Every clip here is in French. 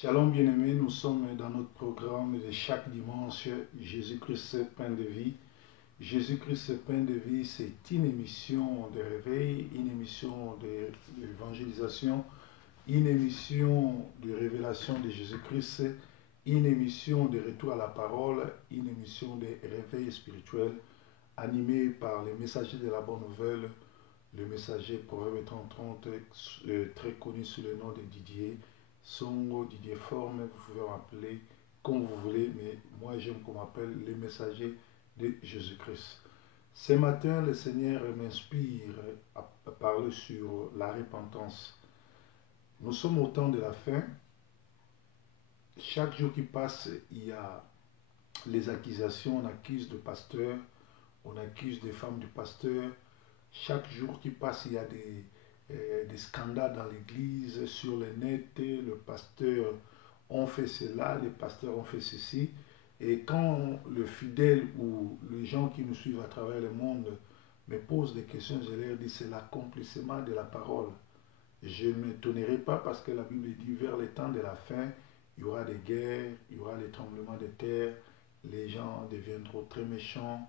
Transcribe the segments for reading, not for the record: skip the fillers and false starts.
Shalom bien-aimés, nous sommes dans notre programme de chaque dimanche, Jésus-Christ, pain de vie. Jésus-Christ, pain de vie, c'est une émission de réveil, une émission d'évangélisation, une émission de révélation de Jésus-Christ, une émission de retour à la parole, une émission de réveil spirituel, animée par les messagers de la bonne nouvelle, le messager Proverbe 30-30, très connu sous le nom de Didier Songo, Didier Forme, vous pouvez m'appeler comme vous voulez, mais moi j'aime qu'on m'appelle le messager de Jésus-Christ. Ce matin, le Seigneur m'inspire à parler sur la repentance. Nous sommes au temps de la fin. Chaque jour qui passe, il y a les accusations. On accuse le pasteur, on accuse des femmes du pasteur. Chaque jour qui passe, il y a des scandales dans l'église, sur le net, le pasteur ont fait cela, les pasteurs ont fait ceci. Et quand le fidèle ou les gens qui nous suivent à travers le monde me posent des questions, je leur dis c'est l'accomplissement de la parole. Je ne m'étonnerai pas parce que la Bible dit vers le temps de la fin, il y aura des guerres, il y aura des tremblements de terre, les gens deviendront très méchants,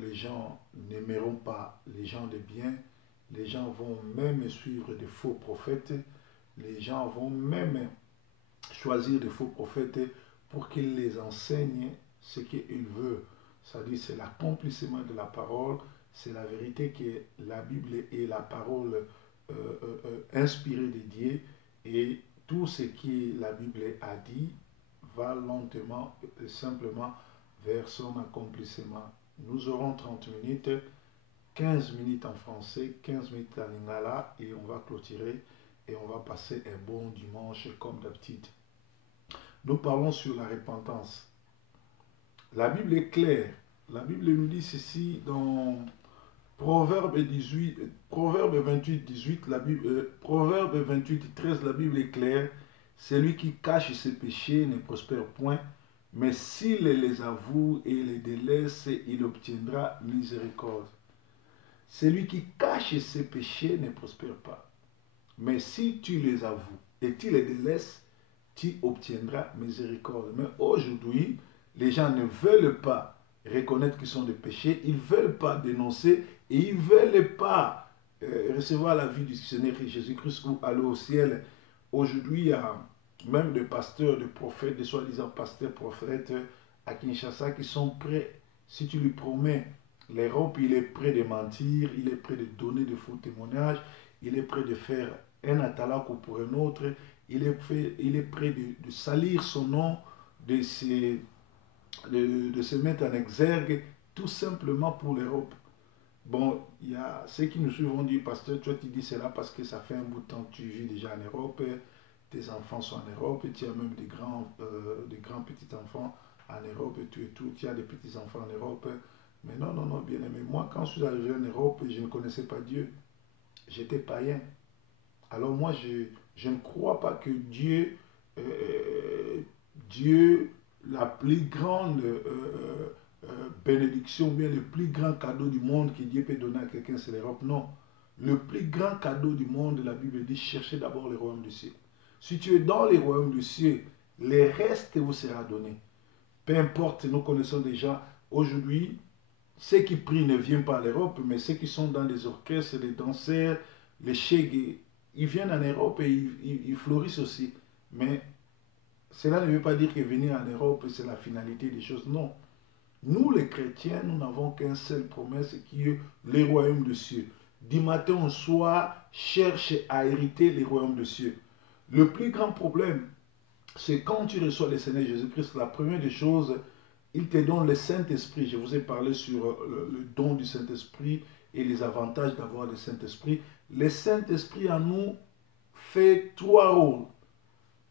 les gens n'aimeront pas les gens de bien, les gens vont même suivre de faux prophètes, les gens vont même choisir de faux prophètes pour qu'ils les enseignent ce qu'ils veulent. C'est-à-dire c'est l'accomplissement de la parole, c'est la vérité que la Bible est la parole inspirée de Dieu, et tout ce que la Bible a dit va lentement et simplement vers son accomplissement. Nous aurons 30 minutes, 15 minutes en français, 15 minutes en lingala, et on va clôturer et on va passer un bon dimanche comme d'habitude. Nous parlons sur la repentance. La Bible est claire. La Bible nous dit ceci dans Proverbe 28, 18, Proverbe 28, 13, la Bible est claire. Celui qui cache ses péchés ne prospère point, mais s'il les avoue et les délaisse, il obtiendra miséricorde. Celui qui cache ses péchés ne prospère pas. Mais si tu les avoues et tu les délaisses, tu obtiendras miséricorde. Mais aujourd'hui, les gens ne veulent pas reconnaître qu'ils sont des péchés, ils ne veulent pas dénoncer et ils ne veulent pas recevoir la vie du Seigneur Jésus-Christ ou aller au ciel. Aujourd'hui, il y a même des pasteurs, des prophètes, des soi-disant pasteurs, prophètes à Kinshasa qui sont prêts, si tu lui promets l'Europe, il est prêt de mentir, il est prêt de donner de faux témoignages, il est prêt de faire un atalak pour un autre, il est prêt de salir son nom, de se mettre en exergue, tout simplement pour l'Europe. Bon, il y a ceux qui nous suivent, on dit, pasteur, toi tu dis cela parce que ça fait un bout de temps que tu vis déjà en Europe, tes enfants sont en Europe, et tu as même des grands petits-enfants en Europe, et tout, tu as des petits-enfants en Europe. Mais non, non, non, bien aimé, moi quand je suis arrivé en Europe, je ne connaissais pas Dieu, j'étais païen. Alors moi, je ne crois pas que Dieu, la plus grande bénédiction, ou bien le plus grand cadeau du monde que Dieu peut donner à quelqu'un, c'est l'Europe. Non. Le plus grand cadeau du monde, la Bible dit, cherchez d'abord le royaume du ciel. Si tu es dans le royaume du ciel, le reste vous sera donné. Peu importe, nous connaissons déjà, aujourd'hui, ceux qui prient ne viennent pas à l'Europe, mais ceux qui sont dans les orchestres, les danseurs, les chègues, ils viennent en Europe et ils fleurissent aussi. Mais cela ne veut pas dire que venir en Europe, c'est la finalité des choses. Non. Nous, les chrétiens, nous n'avons qu'une seule promesse qui est le royaume des cieux. Du matin au soir, cherche à hériter le royaume des cieux. Le plus grand problème, c'est quand tu reçois le Seigneur Jésus-Christ, la première des choses, il te donne le Saint-Esprit. Je vous ai parlé sur le don du Saint-Esprit et les avantages d'avoir le Saint-Esprit. Le Saint-Esprit en nous fait trois rôles.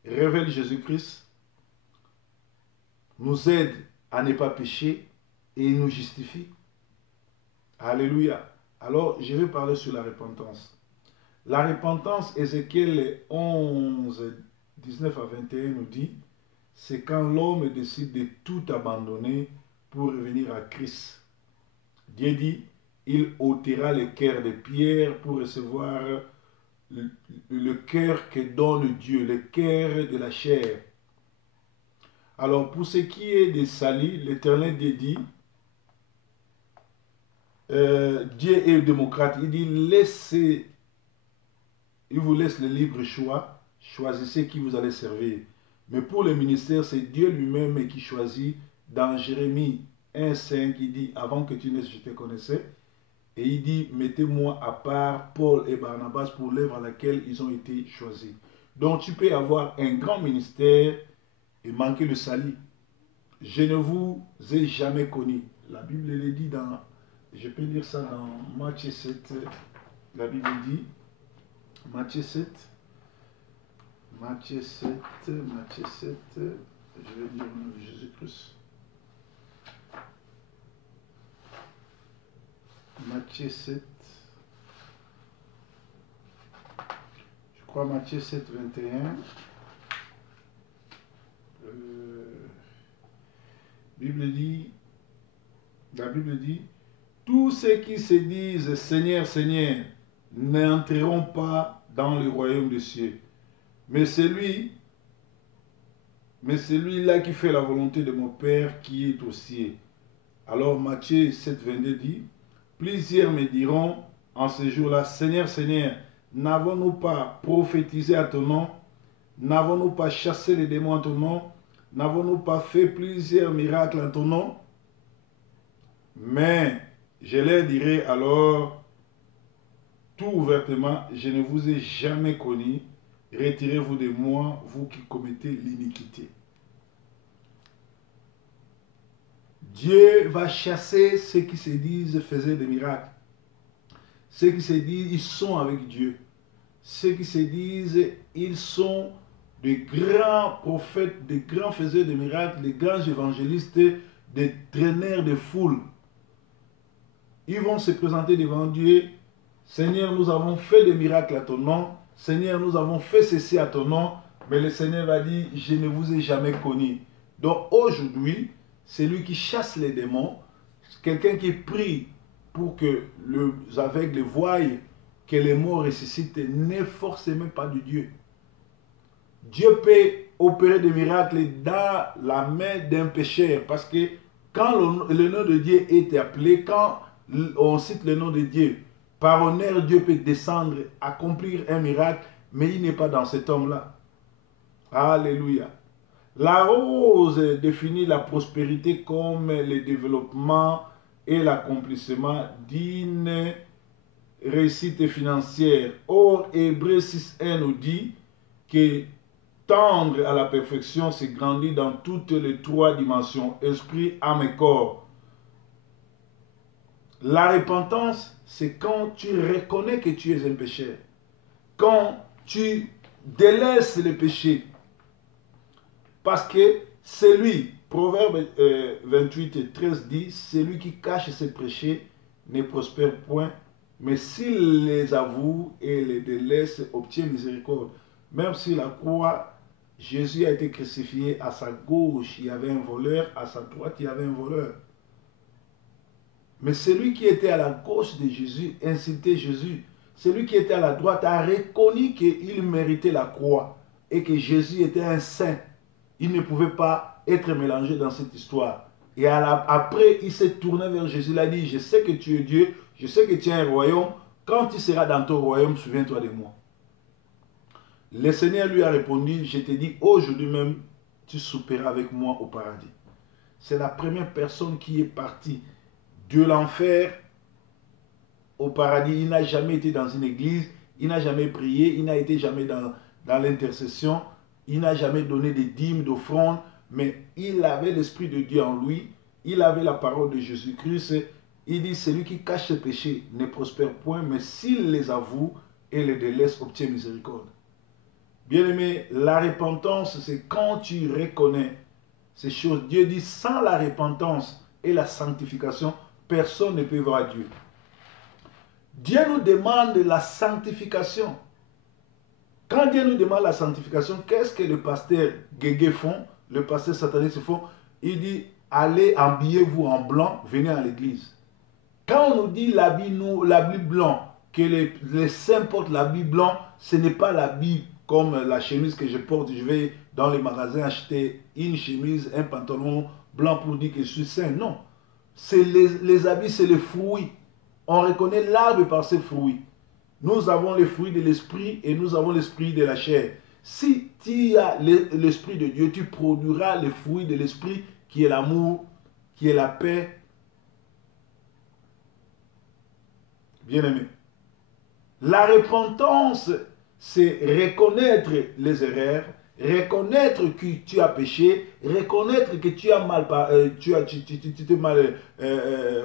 Révèle Jésus-Christ, nous aide à ne pas pécher et il nous justifie. Alléluia. Alors, je vais parler sur la repentance. La repentance, Ézéchiel 11, 19 à 21 nous dit, c'est quand l'homme décide de tout abandonner pour revenir à Christ. Dieu dit, il ôtera les cœurs de pierre pour recevoir le cœur que donne Dieu, le cœur de la chair. Alors, pour ce qui est des salis, l'Éternel Dieu dit, Dieu est démocrate, il dit, laissez, il vous laisse le libre choix, choisissez qui vous allez servir. Mais pour le ministère, c'est Dieu lui-même qui choisit. Dans Jérémie 1,5, il dit, avant que tu naisses, je te connaissais. Et il dit, mettez-moi à part Paul et Barnabas pour l'œuvre à laquelle ils ont été choisis. Donc tu peux avoir un grand ministère et manquer le salut. Je ne vous ai jamais connu. La Bible le dit dans, je peux lire ça dans Matthieu 7. La Bible dit, Matthieu 7, Matthieu 7, Matthieu 7, je vais dire au nom de Jésus-Christ. Matthieu 7, je crois Matthieu 7, 21. La Bible dit, tous ceux qui se disent Seigneur, Seigneur, n'entreront pas dans le royaume des cieux. Mais celui-là qui fait la volonté de mon Père qui est aux cieux. Alors Matthieu 7, 22 dit, plusieurs me diront en ce jour-là, Seigneur, Seigneur, n'avons-nous pas prophétisé à ton nom? N'avons-nous pas chassé les démons à ton nom? N'avons-nous pas fait plusieurs miracles à ton nom? Mais je leur dirai alors, tout ouvertement, je ne vous ai jamais connu. Retirez-vous de moi, vous qui commettez l'iniquité. Dieu va chasser ceux qui se disent faisaient des miracles. Ceux qui se disent ils sont avec Dieu. Ceux qui se disent ils sont de grands prophètes, de grands faiseurs de miracles, de grands évangélistes, des traîneurs de foule. Ils vont se présenter devant Dieu. Seigneur, nous avons fait des miracles à ton nom. Seigneur, nous avons fait ceci à ton nom. Mais le Seigneur va dire, je ne vous ai jamais connu. Donc aujourd'hui, c'est lui qui chasse les démons. Quelqu'un qui prie pour que les aveugles voient que les morts ressuscitent n'est forcément pas de Dieu. Dieu peut opérer des miracles dans la main d'un pécheur. Parce que quand le nom de Dieu est appelé, quand on cite le nom de Dieu, par honneur, Dieu peut descendre, accomplir un miracle, mais il n'est pas dans cet homme-là. Alléluia. La rose définit la prospérité comme le développement et l'accomplissement d'une réussite financière. Or, Hébreux 6.1 nous dit que tendre à la perfection, c'est grandir dans toutes les trois dimensions, esprit, âme et corps. La repentance, c'est quand tu reconnais que tu es un pécheur. Quand tu délaisses le péché. Parce que celui, Proverbe 28 13 dit, celui qui cache ses péchés ne prospère point, mais s'il les avoue et les délaisse, obtient miséricorde. Même sur la croix, Jésus a été crucifié, à sa gauche il y avait un voleur, à sa droite il y avait un voleur. Mais celui qui était à la gauche de Jésus incitait Jésus. Celui qui était à la droite a reconnu qu'il méritait la croix et que Jésus était un saint. Il ne pouvait pas être mélangé dans cette histoire. Et après, il s'est tourné vers Jésus. Il a dit, je sais que tu es Dieu, je sais que tu as un royaume. Quand tu seras dans ton royaume, souviens-toi de moi. Le Seigneur lui a répondu, je te dis, aujourd'hui même, tu souperas avec moi au paradis. C'est la première personne qui est partie de l'enfer au paradis. Il n'a jamais été dans une église, il n'a jamais prié, il n'a été jamais dans l'intercession, il n'a jamais donné des dîmes, d'offrandes, mais il avait l'Esprit de Dieu en lui, il avait la parole de Jésus-Christ. Il dit, celui qui cache ses péchés ne prospère point, mais s'il les avoue et les délaisse, obtient miséricorde. Bien-aimé, la repentance, c'est quand tu reconnais ces choses. Dieu dit, sans la repentance et la sanctification, personne ne peut voir Dieu. Dieu nous demande la sanctification. Quand Dieu nous demande la sanctification, qu'est-ce que le pasteur Guégué font, le pasteur sataniste font? Il dit, allez, habillez-vous en blanc, venez à l'église. Quand on nous dit l'habit blanc, que les saints portent l'habit blanc, ce n'est pas l'habit comme la chemise que je porte. Je vais dans les magasins acheter une chemise, un pantalon blanc pour dire que je suis saint. Non. C'est les habits, c'est les fruits. On reconnaît l'arbre par ses fruits. Nous avons les fruits de l'esprit et nous avons l'esprit de la chair. Si tu as l'esprit de Dieu, tu produiras les fruits de l'esprit qui est l'amour, qui est la paix. Bien-aimé. La repentance, c'est reconnaître les erreurs, reconnaître que tu as péché, reconnaître que tu as tu t'es mal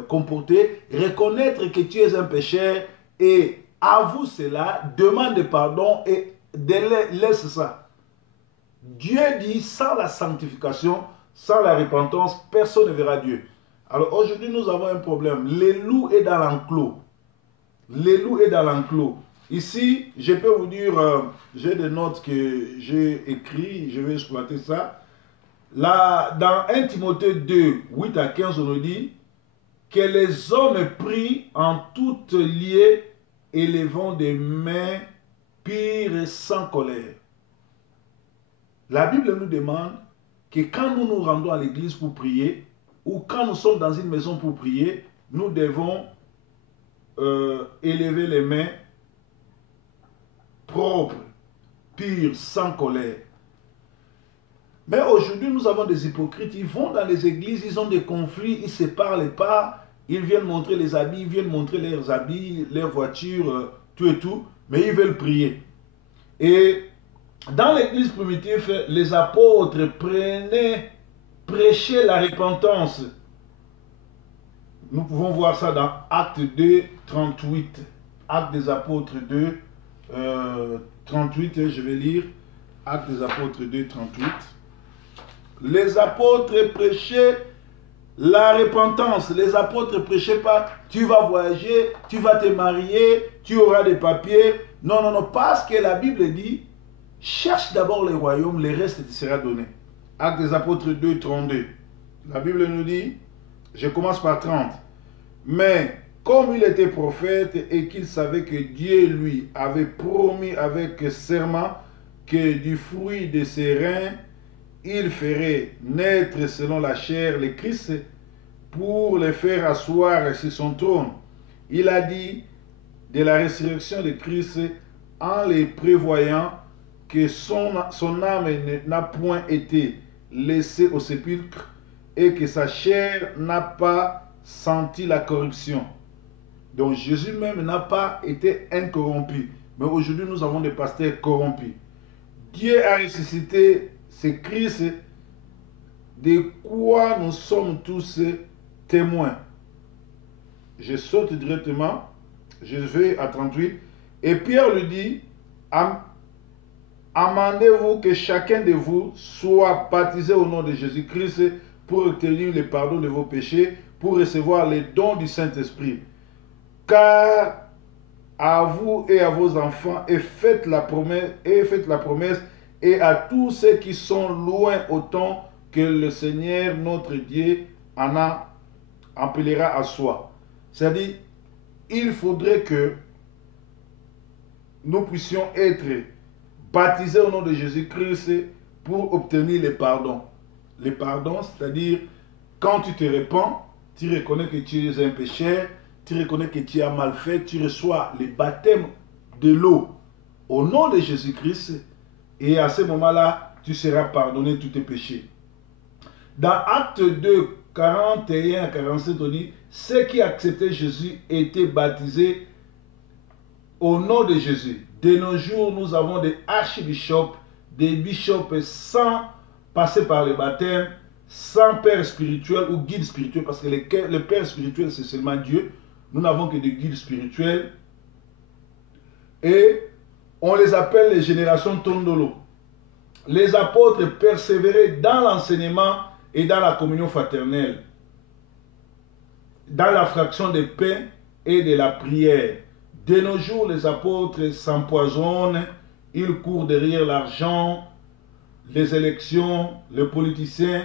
comporté, reconnaître que tu es un pécheur et avoue cela, demande pardon et laisse ça. Dieu dit, sans la sanctification, sans la repentance, personne ne verra Dieu. Alors aujourd'hui, nous avons un problème. Le loup est dans l'enclos. Le loup est dans l'enclos. Ici, je peux vous dire, j'ai des notes que j'ai écrites, je vais exploiter ça. Là, dans 1 Timothée 2, 8 à 15, on nous dit que les hommes prient en toute lieu, élevant des mains pures sans colère. La Bible nous demande que quand nous nous rendons à l'église pour prier, ou quand nous sommes dans une maison pour prier, nous devons élever les mains propres, pures, sans colère. Mais aujourd'hui, nous avons des hypocrites. Ils vont dans les églises, ils ont des conflits, ils ne se parlent pas, ils viennent montrer les habits, ils viennent montrer leurs habits, leurs voitures, tout et tout, mais ils veulent prier. Et dans l'église primitive, les apôtres prêchaient la repentance. Nous pouvons voir ça dans Actes 2, 38. Actes des apôtres 2, 38, je vais lire. Actes des apôtres 2, 38. Les apôtres prêchaient la repentance. Les apôtres ne prêchaient pas, tu vas voyager, tu vas te marier, tu auras des papiers. Non, non, non, parce que la Bible dit, cherche d'abord le royaume, le reste te sera donné. Actes des apôtres 2, 32. La Bible nous dit, je commence par 30. Mais comme il était prophète et qu'il savait que Dieu lui avait promis avec serment que du fruit de ses reins, il ferait naître selon la chair le Christ pour le faire asseoir sur son trône. Il a dit de la résurrection de Christ en les prévoyant que son âme n'a point été laissée au sépulcre et que sa chair n'a pas senti la corruption. Donc Jésus même n'a pas été incorrompu. Mais aujourd'hui nous avons des pasteurs corrompus. Dieu a ressuscité ce Christ de quoi nous sommes tous témoins. Je saute directement, je vais à 38. Et Pierre lui dit, amendez-vous que chacun de vous soit baptisé au nom de Jésus-Christ pour obtenir le pardon de vos péchés, pour recevoir les dons du Saint-Esprit. Car à vous et à vos enfants, et faites la promesse, et à tous ceux qui sont loin, autant que le Seigneur notre Dieu en appellera à soi. C'est-à-dire, il faudrait que nous puissions être baptisés au nom de Jésus-Christ pour obtenir le pardon. Le pardon, c'est-à-dire, quand tu te répands, tu reconnais que tu es un pécheur, tu reconnais que tu as mal fait, tu reçois le baptême de l'eau au nom de Jésus-Christ, et à ce moment-là, tu seras pardonné tous tes péchés. Dans Acte 2, 41 à 47, on dit, ceux qui acceptaient Jésus étaient baptisés au nom de Jésus. De nos jours, nous avons des archibishops, des bishops sans passer par le baptême, sans père spirituel ou guide spirituel, parce que le père spirituel, c'est seulement Dieu. Nous n'avons que des guides spirituels. Et on les appelle les générations Tondolo. Les apôtres persévéraient dans l'enseignement et dans la communion fraternelle, dans la fraction des pains et de la prière. De nos jours, les apôtres s'empoisonnent, ils courent derrière l'argent, les élections, les politiciens,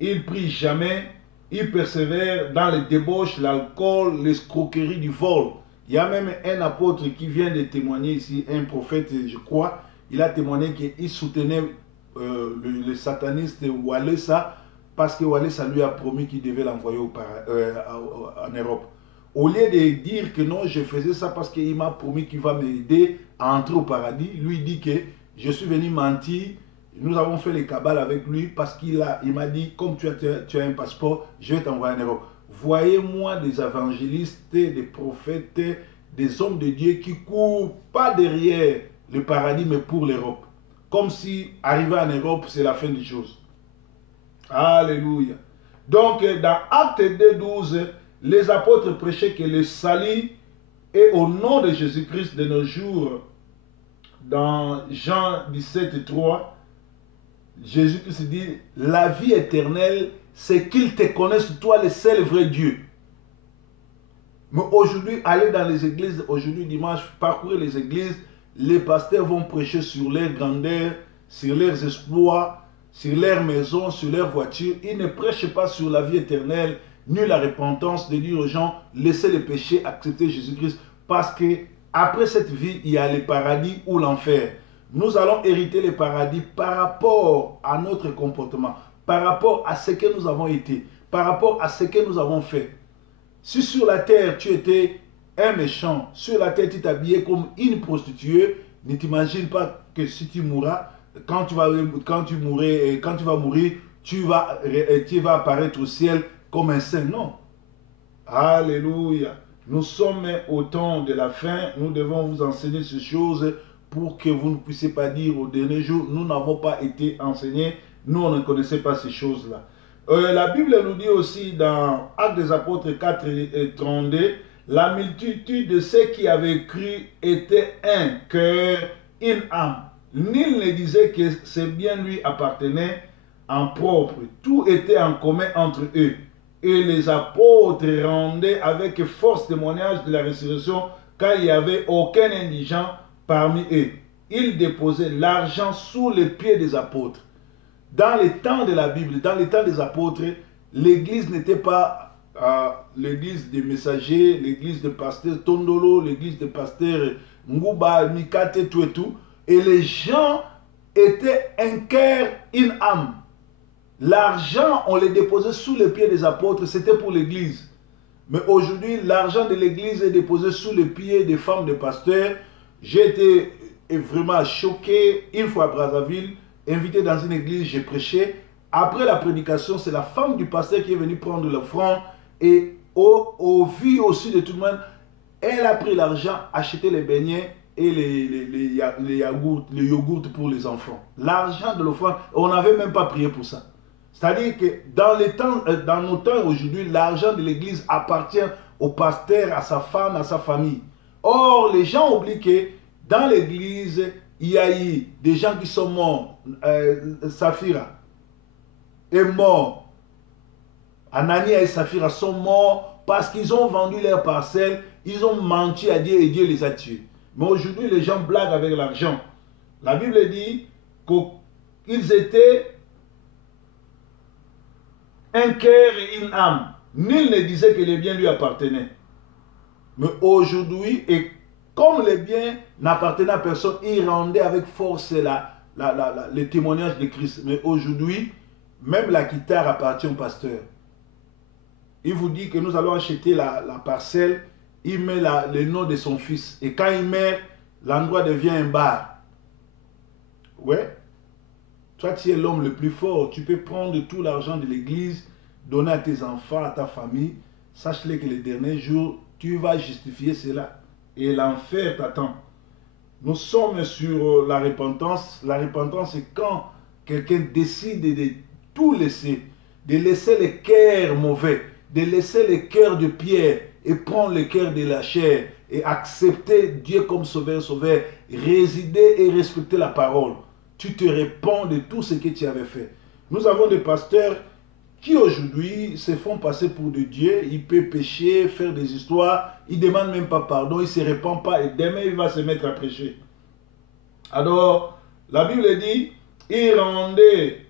ils prient jamais, ils persévèrent dans les débauches, l'alcool, l'escroquerie du vol. Il y a même un apôtre qui vient de témoigner ici, un prophète, je crois. Il a témoigné qu'il soutenait le sataniste Walesa parce que Walesa lui a promis qu'il devait l'envoyer en Europe. Au lieu de dire que non, je faisais ça parce qu'il m'a promis qu'il va m'aider à entrer au paradis, lui dit que je suis venu mentir. Nous avons fait les cabales avec lui parce qu'il m'a dit, comme tu as un passeport, je vais t'envoyer en Europe. Voyez-moi des évangélistes, des prophètes, des hommes de Dieu qui courent pas derrière le paradis, mais pour l'Europe. Comme si arriver en Europe, c'est la fin des choses. Alléluia. Donc, dans Acte 2:12, les apôtres prêchaient que le salut est au nom de Jésus-Christ de nos jours. Dans Jean 17:3, Jésus-Christ dit, la vie éternelle, c'est qu'ils te connaissent, toi, le seul vrai Dieu. Mais aujourd'hui, aller dans les églises, aujourd'hui, dimanche, parcourir les églises, les pasteurs vont prêcher sur leur grandeur, sur leurs exploits, sur leur maison, sur leur voiture. Ils ne prêchent pas sur la vie éternelle, ni la repentance, de dire aux gens, laissez les péchés, acceptez Jésus-Christ. Parce que après cette vie, il y a le paradis ou l'enfer. Nous allons hériter le paradis par rapport à notre comportement, par rapport à ce que nous avons été, par rapport à ce que nous avons fait. Si sur la terre tu étais un méchant, sur la terre tu t'habillais comme une prostituée, ne t'imagine pas que si tu mourras, quand tu vas mourir, tu vas apparaître au ciel comme un saint. Non. Alléluia. Nous sommes au temps de la fin. Nous devons vous enseigner ces choses pour que vous ne puissiez pas dire au dernier jour, nous n'avons pas été enseignés, nous on ne connaissait pas ces choses-là. La Bible nous dit aussi dans Actes des Apôtres 4:32, la multitude de ceux qui avaient cru était un cœur, une âme. Nul ne disait que ce bien lui appartenait en propre. Tout était en commun entre eux. Et les apôtres rendaient avec force témoignage de la résurrection car il n'y avait aucun indigent parmi eux. Ils déposaient l'argent sous les pieds des apôtres. Dans les temps de la Bible, dans les temps des apôtres, l'église n'était pas l'église des messagers, l'église de pasteur Tondolo, l'église de pasteur Ngouba, Mikate, tout et tout. Et les gens étaient un cœur, une âme. L'argent, on les déposait sous les pieds des apôtres, c'était pour l'église. Mais aujourd'hui, l'argent de l'église est déposé sous les pieds des femmes de pasteurs. J'ai été vraiment choqué une fois à Brazzaville, invité dans une église, j'ai prêché. Après la prédication, c'est la femme du pasteur qui est venue prendre l'offrande. Et au vu aussi de tout le monde, elle a pris l'argent, acheté les beignets et les yogourts pour les enfants. L'argent de l'offrande, on n'avait même pas prié pour ça. C'est-à-dire que dans nos temps aujourd'hui, l'argent de l'église appartient au pasteur, à sa femme, à sa famille. Or, les gens oublient que dans l'église, il y a eu des gens qui sont morts. Saphira est mort. Anania et Saphira sont morts parce qu'ils ont vendu leurs parcelles, ils ont menti à Dieu et Dieu les a tués. Mais aujourd'hui, les gens blaguent avec l'argent. La Bible dit qu'ils étaient un cœur et une âme. Nul ne disait que les biens lui appartenaient. Mais aujourd'hui, et comme les biens n'appartenaient à personne, il rendait avec force le témoignage de Christ. Mais aujourd'hui, même la guitare appartient au pasteur. Il vous dit que nous allons acheter la parcelle, il met le nom de son fils. Et quand il meurt, l'endroit devient un bar. Ouais. Toi, tu es l'homme le plus fort. Tu peux prendre tout l'argent de l'église, donner à tes enfants, à ta famille. Sache-le que les derniers jours, tu vas justifier cela. Et l'enfer t'attend. Nous sommes sur la repentance. La repentance, c'est quand quelqu'un décide de tout laisser. De laisser le cœur mauvais. De laisser le cœur de pierre. Et prendre le cœur de la chair. Et accepter Dieu comme sauveur. Résider et respecter la parole. Tu te répands de tout ce que tu avais fait. Nous avons des pasteurs qui aujourd'hui se font passer pour de Dieu. Ils peuvent pécher, faire des histoires. Ils ne demandent même pas pardon. Ils ne se répandent pas. Et demain, il va se mettre à prêcher. Alors, la Bible dit, ils rendaient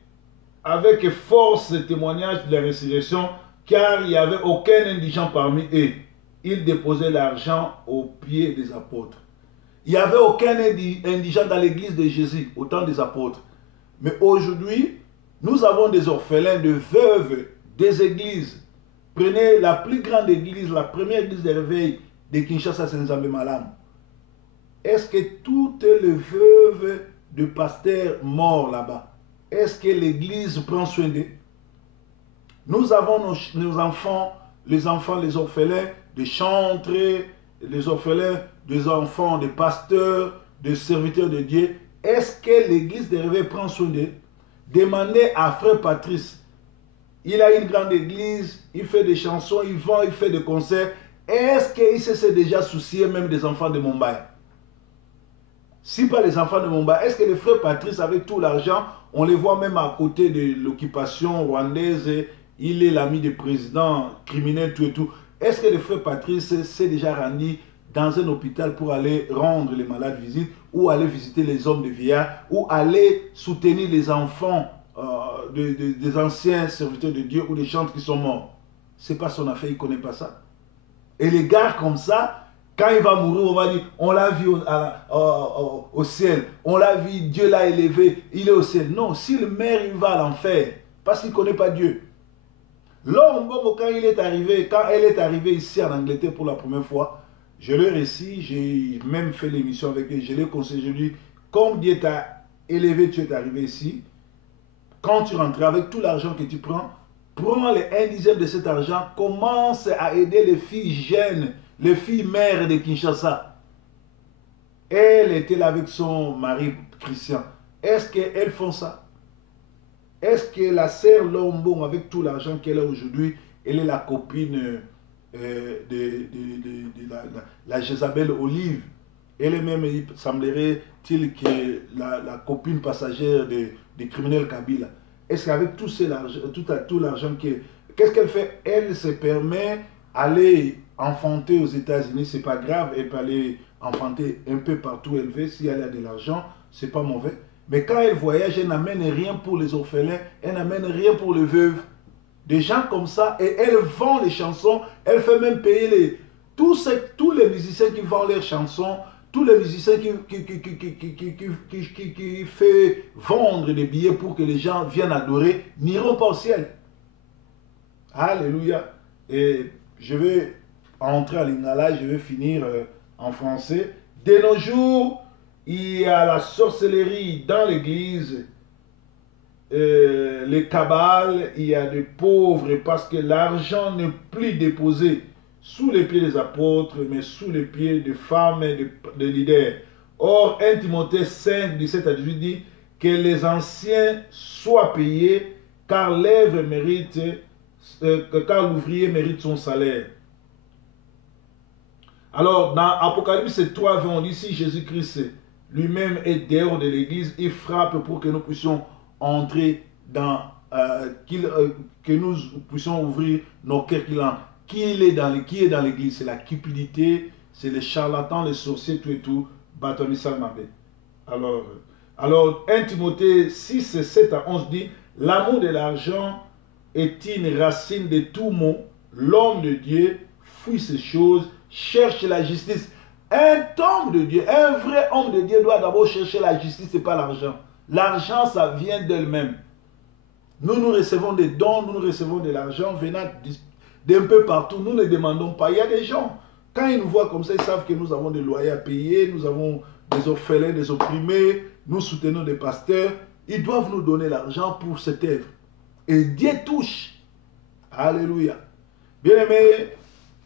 avec force le témoignage de la résurrection, car il n'y avait aucun indigent parmi eux. ils déposaient l'argent aux pieds des apôtres. Il n'y avait aucun indigent dans l'église de Jésus, au temps des apôtres. Mais aujourd'hui, nous avons des orphelins, des veuves, des églises. Prenez la plus grande église, la première église de réveil de Kinshasa, c'est Nzambe Malam. Est-ce que toutes les veuves de pasteurs morts là-bas, est-ce que l'église prend soin d'eux? Nous avons nos enfants, les orphelins de chantres, les orphelins des enfants, des pasteurs, des serviteurs de Dieu. Est-ce que l'église de réveil prend soin d'eux? Demandez à frère Patrice. Il a une grande église, il fait des chansons, il vend, il fait des concerts. Est-ce qu'il s'est déjà soucié même des enfants de Mumbai? Si pas les enfants de Mumbai, est-ce que le frère Patrice, avec tout l'argent, on les voit même à côté de l'occupation rwandaise, il est l'ami du président criminel, tout et tout. Est-ce que le frère Patrice s'est déjà rendu dans un hôpital pour aller rendre les malades visite, ou aller visiter les hommes de vieillard, ou aller soutenir les enfants des anciens serviteurs de Dieu ou des chantres qui sont morts? C'est pas son affaire, il ne connaît pas ça. Et les gars comme ça, quand il va mourir, on va dire, on l'a vu au ciel, on l'a vu, Dieu l'a élevé, il est au ciel. Non, si le maire il va à l'enfer, parce qu'il ne connaît pas Dieu. L'homme, quand elle est arrivée ici en Angleterre pour la première fois, je l'ai réussi, j'ai même fait l'émission avec elle, je l'ai conseillé, je lui ai dit, comme Dieu t'a élevé, tu es arrivé ici, quand tu rentres avec tout l'argent que tu prends, prends les 1/10 de cet argent, commence à aider les filles jeunes, les filles mères de Kinshasa. Elle était là avec son mari Christian. Est-ce qu'elles font ça? Est-ce que la sœur Lombon, avec tout l'argent qu'elle a aujourd'hui, elle est la copine de la Jézabel Olive? Elle est même, il semblerait-il, que la copine passagère des criminels Kabila. Est-ce qu'avec tout l'argent qu'est-ce qu'elle fait? Elle se permet d'aller enfanter aux États-Unis, c'est pas grave, elle peut aller enfanter un peu partout où elle veut, si elle a de l'argent, c'est pas mauvais. Mais quand elle voyage, elle n'amène rien pour les orphelins, elle n'amène rien pour les veuves. Des gens comme ça, et elle vend les chansons, elle fait même payer tous les musiciens qui vendent leurs chansons, tous les musiciens qui font vendre des billets pour que les gens viennent adorer, n'iront pas au ciel. Alléluia. Et je vais entrer à Lingala, je vais finir en français. De nos jours, il y a la sorcellerie dans l'église, les cabales, il y a des pauvres parce que l'argent n'est plus déposé sous les pieds des apôtres, mais sous les pieds des femmes et des leaders. Or, 1 Timothée 5, 17 à 18 dit que les anciens soient payés, car l'œuvre mérite, car l'ouvrier mérite son salaire. Alors, dans Apocalypse 3, 20, on dit, si Jésus-Christ lui-même est dehors de l'église, il frappe pour que nous puissions entrer dans, que nous puissions ouvrir nos cœurs qu'il entre. Qui est dans l'église? C'est la cupidité, c'est les charlatans, les sorciers, tout et tout. Alors 1 Timothée 6, 7 à 11 dit, l'amour de l'argent est une racine de tout mot. L'homme de Dieu fuit ces choses, cherche la justice. Un homme de Dieu, un vrai homme de Dieu doit d'abord chercher la justice et pas l'argent. L'argent, ça vient d'elle-même. Nous recevons des dons, nous recevons de l'argent venant d'un peu partout. Nous ne demandons pas. Il y a des gens, quand ils nous voient comme ça, ils savent que nous avons des loyers à payer, nous avons des orphelins, des opprimés, nous soutenons des pasteurs. Ils doivent nous donner l'argent pour cette œuvre. Et Dieu touche. Alléluia. Bien-aimés,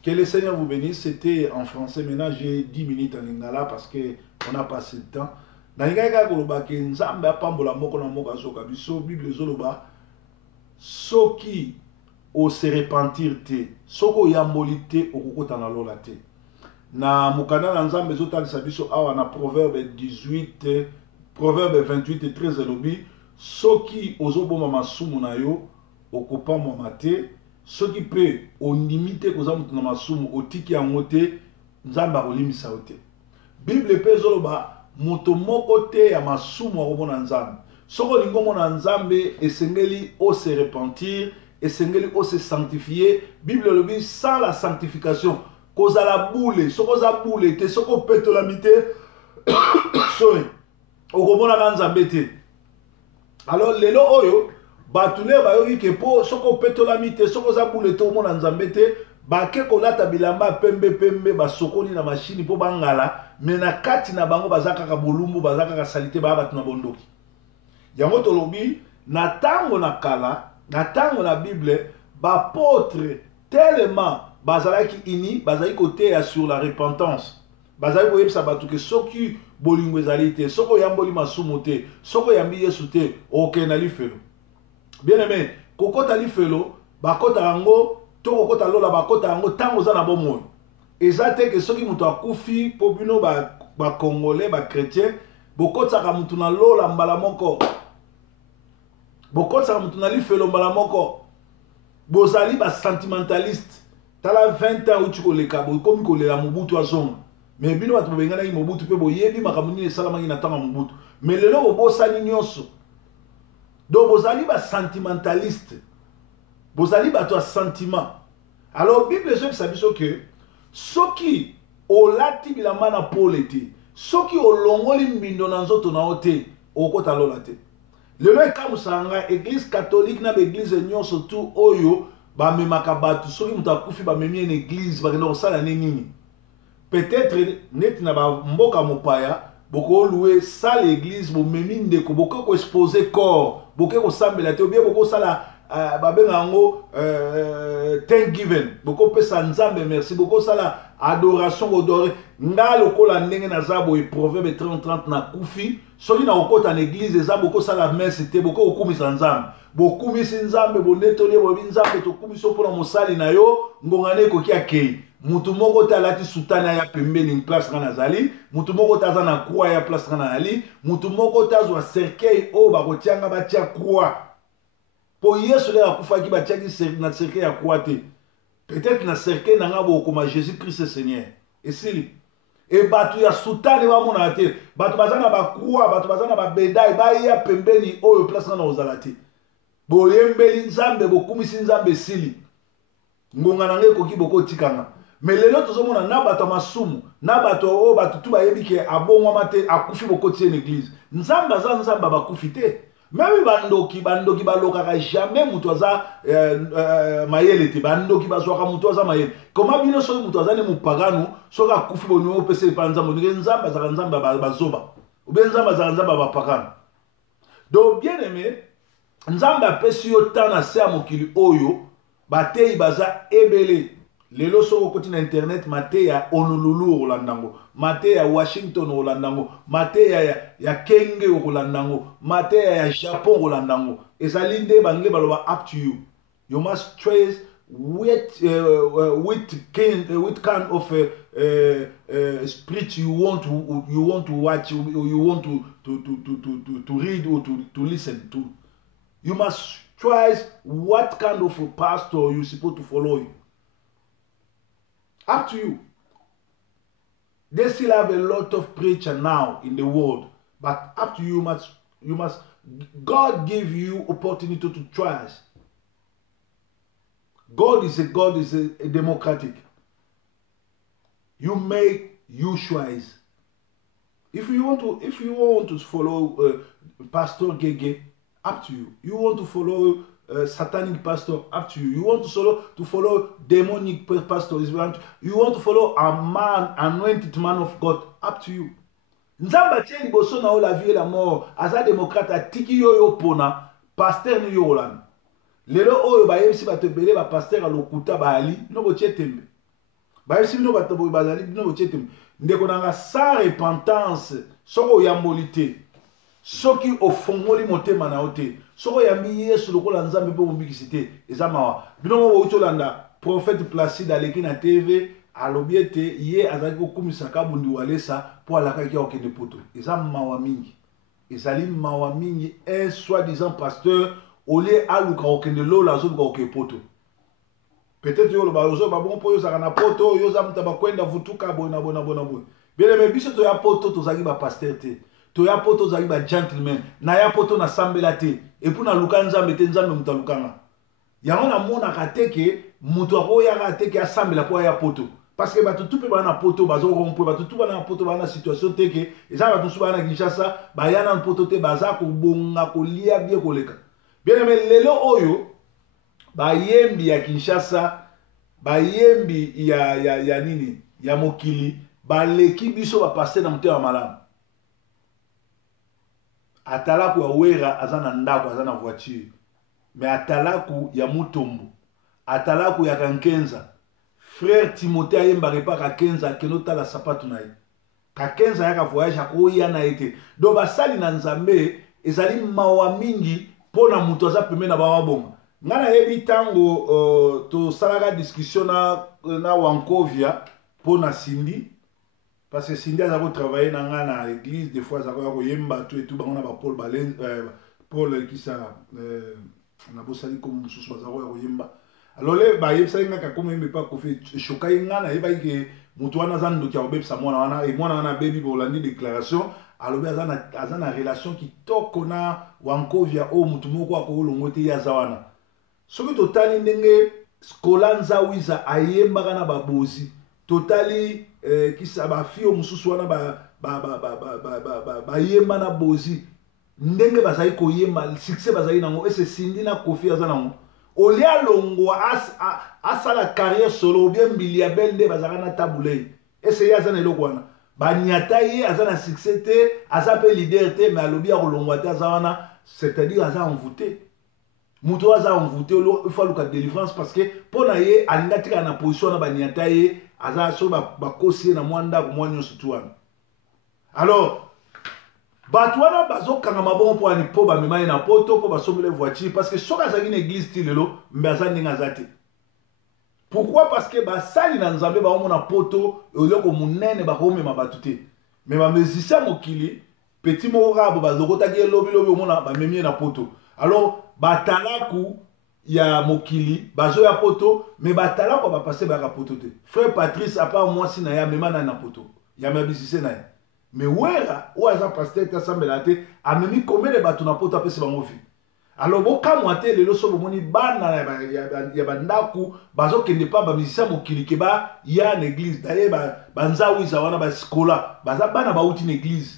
que le Seigneur vous bénisse. C'était en français. Maintenant, j'ai 10 minutes en lingala parce qu'on a passé le temps. Dans le cas où Nzambe apambola moko na moko azoka biso, Bible zoloba, soki o se repentir te, soko yamboli te okokota na lola te. Na mukanda na Nzambe zotalisa biso awa na Proverbe 18, Proverbe 28 et 13 elobi, soki ozoboma masumu na yo okopamwama te, soki pe ondimite koza mutu na masumu otiki yango te, Nzambe akolimisa yo te. Bible pe zoloba moto moko te ya masumu akomona Nzambe. Soko lingo mona Nzambe esengeli o se repentir, esengeli o se sanctifier. Bible lobi sans la sanctification, kozala boule sokoza boule te soko petolami te sorry okomona nzambe te. Alors lelo oyo batule bayoki ke po soko petolami te sokoza boule te omona nzambe te bake kolata bilamba pembe pembe basokoli na machine po bangala me na kati na bango baza kaka bolumbu baza kaka salite ba batu na bondoki. Yango tolobi na tango na kala na tango na Bible ba apôtre tellement bazalaki ini bazali koteya sur la repentance bazali koyebisa bato ke soki bolingo ezali te soko yamboli masumu te soko yambi Yesu te okenda lifelo. Bien aimé kokota lifelo bakota yango to kokota lola bakota yango tango za na bomoi eza te ke soki mutu akufi po bino ba congolais ba chrétien bokotsaka mutu na lola mbala moko bokotsaka mutu na lifelo mbala moko bozali ba sentimentaliste tala 20 ans uti koleka bokomi kolela mobutu azonga mais bino bato babengana yi mobutu pe boyebi makambo nini esalamaki na ntango mobutu mais lelo bobosani nyonso donc bozali ba sentimentaliste bozali bato ya sentiment. Alors Bible ezokisa biso ke soki olati bilamba na pole te soki olongoli mbindo na nzoto na yo te okota lola te. Lelo ekamusanga église catholique na baeglise nyonso tu oyo bamemaka bato soki mutu akufi bamemi na église bakenda kosala nini. Peut-être neti na bamboka mopaya bokolouer sale église bomemi ndeko bokoki koexpose corps bokoki kosambela te obie bokoki kosala babenga yango thanksgiving bokopesa nzambe merci bokosala adoration odore nga lokola ndenge naza boye proverbe 30 na kufi soki na kokota na église eza bokosala messe te bokokumisa nzambe bokumisi nzambe bonetoli bobi nzambe tokumisi mpona mosali na yo ngonga ne ekoki akei mutu moko te alati sutani aya pembeni place nga nazali mutu moko te aza na croix ya place nga nazali mutu moko te azwa cercueil oyo bakotianga batia croix po Yesu le akufaki batiaki na cercueil ya croix te peut-être na cercueil na nga bokoma Jésus Christ Seigneur esili e bato ya sutani bamona te bato baza na bakroix bato baza na babedai baya pembeni oyo place nga na ozala te boyembeli nzambe bokumisi nzambe esili ngonga na nga ekoki bokotikanga. Mais lelo tozomona na bato masumu na bato oyo bato tu bayebi ke abongwama te akufi bokoti en église nzambe aza nzambe bakufi te. Même bandoki balokaka jamais mutu aza mayele te bandoki bazwaka mutu aza mayele koma bino soki mutu aza ne mupagano soki akufi boni opesa epa nzambe ndenge nzambe azaka nzambe bazoba ube nzambe azaka nzambe bapagano. Donc bien aimé nzambe apesi yo ta na se ya mokili oyo bateyi baza ebele. Lelo soko koti na internet mateya Honolulu olandango mateya Washington olandango mateya ya Kenge olandango mateya ya Japon olandango ezali nde bangle baloba up to you. You must choose which kind of spirit you want to watch you want to read or to listen to. You must choose what kind of a pastor you supposed to follow you. Up to you. They still have a lot of preacher now in the world, but up to you. You must. God give you opportunity to choose. God is a democratic. You make you choice. If you want to follow Pastor Gege, up to you. You want to follow satanic pastor, up to you. You want to follow demonic pastor, you want to follow a man, anointed man of God, up to you. Nzamba tieli boso na la vie et la mort, aza démocrate atiki yo pona, pasteur ni yo olan. Lelo oyo ba yebisi batebele ba pasteur alokuta ba ali, no bo tietembe. Ba yebisi no batebo bazali, no bo tietembe. Ndeko nanga sans repentance, soko yambolite. Soki ofongoli motema na ote soko yambi Yesu lokola nzambe pe mombikisite eza mawa bino mo utolanda prophète Placide aleki na TV alobiete ye azaki kokumisa kabundi walesa po alakaki okende poto eza mawa mingi ezali mawa mingi un soi-disant pasteur ole aluka okende lola azoluka okepoto peut-être yo lo bazo ba bon po yo saka na poto yo za mutaba kwenda vutuka bona bien mais biso to ya poto to zaki ba pasteur te to ya poto zaki ba gentleman na ya poto na sambela te et pour na luka nzambe te nzambe mutalukanga yango na mona kateke mutu akoya kateke asambela po ya poto parce que bato tout pe bana poto bazo rompre bato tout bana poto bana situation teke eza bato su bana Kinshasa bayana poto te baza ko bonga ko lia bien koleka bien aimé lelo oyo bayembi ya Kinshasa bayembi ya nini ya mokili baleki biso ba passer na motema malamu atalaku ya wera azana ndako azana voiture mais atalaku ya mutombo atalaku ya kankenza frère Timothée ayemba repa kakenza kenota la sapatu na ye kakenza yaka voyage akoya na ete do basali na nzambe ezali mawa mingi pona muto aza pembe na bawa bonga ngana yebi tango to salaka discussion na Wankovia pona Cindy parce que Cindy a travaillé dans l'église des fois ça va koyemba tout et tout bango na ba Paul Balen Paul qui ça na bosali comme mususu bazako koyemba alors les ba yebisa ngaka comme yemba pas ko fait chokai ngana yeba ke mutu wana zando kia obebisa mwana wana et mwana wana baby bolandi déclaration alors azana relation qui tokona Wankovia o mutu moko akolongo te ya zawana soki totali ndenge skolanza wiza ayemba kana babozi totali kisa bafio mususu wana bayemba na bozi ndenge bazali koyemba succès bazali nango ese Cindy na Kofi aza nango olia longo asala carrière solo bien mbilia belde bazaka na tabulei ese yaza na eloko wana banyata ye aza na succès te aza pe leader te mais alobi akolongwa te aza wana c'est-à-dire aza envoûté muto aza envoûté il faut luka délivrance parce que pona ye alinga tika na position na banyata ye aza so bakosi na mwanda ko mwanyo sutuana alors bato wana bazokanga mabongo po ani po bamemai na poto po basombele voiture parce que soka azaki na église ti lelo mbe aza ndenge aza te pourquoi parce que basali na nzambe baomona poto eloko monene bakomema bato te mais bamusicien mokili petit moko kaka bo bazokotaki elobilobi omona bamemie na poto alors batalaku ya mokili bazo ya poto mais batalaku bapase bayaka poto te frère Patrice apa mwasi na ya mema na poto ya mabisise na ye mais wera ou aza pasteur tasambela te amemi combien de bato na poto apesi bango vie alors bokamwa te lelo so bomoni bana ya bandaku bazokende pa bamisisa mokili ke ba ya na église daye banzawiza wana basikola baza bana bauti na église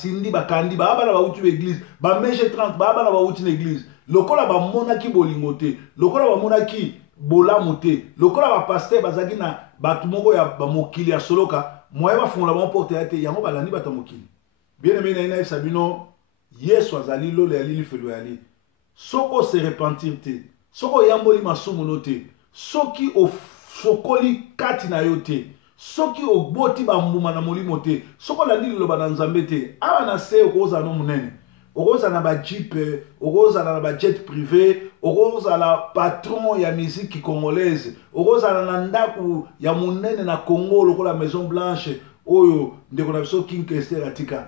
Cindy bakandi bana bauti na église bamege 30 bana bauti na église lokola bamonaki bolingo te lokola bamonaki bolamu te lokola bapasteur bazaki na bato moko ya bamokili ya soloka moye bafungola bango porte ya te yango balandi bato mokili bien aimé na ina sabino yesu azali lolo ya lili felo ya li soko se repentir te soko yamboli masumu no te soki ofokoli kati na yo te soki oboti bambuma na molimo te soko landi liloba na nzambe te awa na se okozala no munene okozala na bajeep okozala na bajet privé okozala patron ya musique congolaise okozala na ndako ya munene na Congo lokola Maison Blanche oyo ndeko na biso King Kester atika